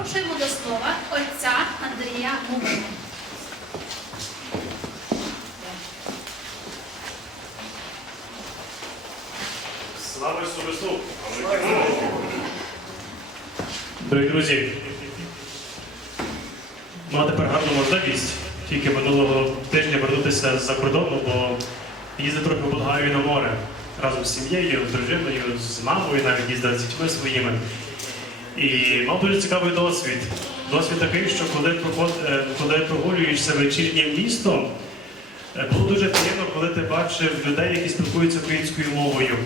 Запрошуємо до слова отця Андрія Мумина. Слава Ісусу Христу! Дорогі друзі, а тепер гарна можливість тільки минулого тижня вернутися з-за кордону, бо їздив трохи в Болгарію на море разом з сім'єю, з дружиною, з мамою, навіть їздив з дітьми своїми. І мав дуже цікавий досвід. Досвід такий, що коли, проход, е, коли прогулюєшся вечірнім містом, е, було дуже приємно, коли ти бачив людей, які спілкуються українською мовою.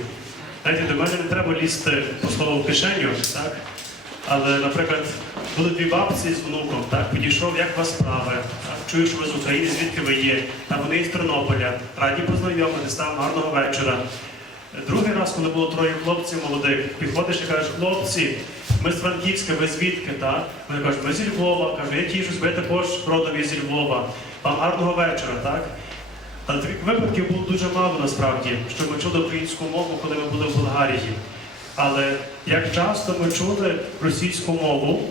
Знаєте, до мене не треба лізти по слову в кишеню, так? Але, наприклад, були дві бабці з внуком, так, підійшов, як у вас справи, так, чую, що ви з України, звідки ви є, та вони із Тернополя, раді познайомитися, там гарного вечора. Другий раз, коли було троє хлопців молодих, підходиш і кажеш, хлопці, ми з Франківська, ви звідки, так? Вони кажуть, ми зі Львова, кажу, я тішусь, ви також родові зі Львова. Вам гарного вечора, так? Але таких випадків було дуже мало насправді, що ми чули українську мову, коли ми були в Болгарії. Але як часто ми чули російську мову,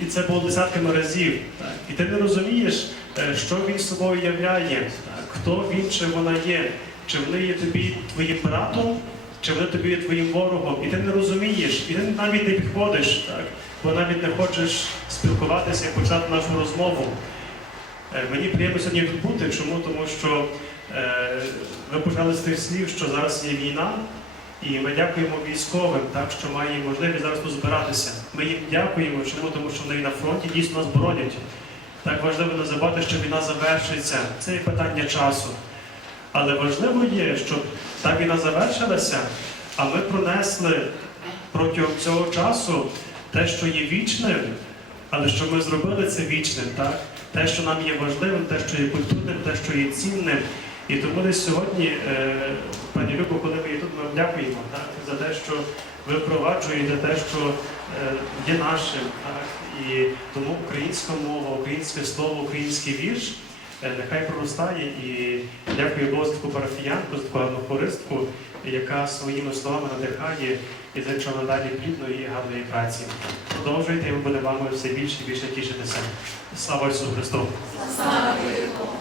і це було десятками разів. Так? І ти не розумієш, е, що він собою являє, так? хто він чи вона є, чи вони є тобі твоїм братом, чи вони тобі є твоїм ворогом. І ти не розумієш, і ти навіть не підходиш, так? бо навіть не хочеш спілкуватися і почати нашу розмову. Е, Мені приємно сьогодні тут бути. Чому? Тому що е, ви почали з тих слів, що зараз є війна, і ми дякуємо військовим, так, що маємо можливість зараз тут збиратися. Ми їм дякуємо, чому? Тому що вони на фронті дійсно нас боронять. Так важливо не забувати, що війна завершиться. Це є питання часу. Але важливо є, щоб та війна завершилася, а ми пронесли протягом цього часу те, що є вічним, але що ми зробили це вічним, так? те, що нам є важливим, те, що є культурним, те, що є цінним. І тому десь сьогодні, е, пані Любо, коли ви є тут, ми дякуємо так, за те, що ви впроваджуєте те, що е, є нашим. Так? І тому українська мова, українське слово, український вірш нехай проростає. І дякую таку парафіянку, таку гарну хористку, яка своїми словами надихає і за надалі плідної і гарної праці. Продовжуйте, і ми будемо вами все більше і більше тішитися. Слава Ісусу Христу! Слава Богу!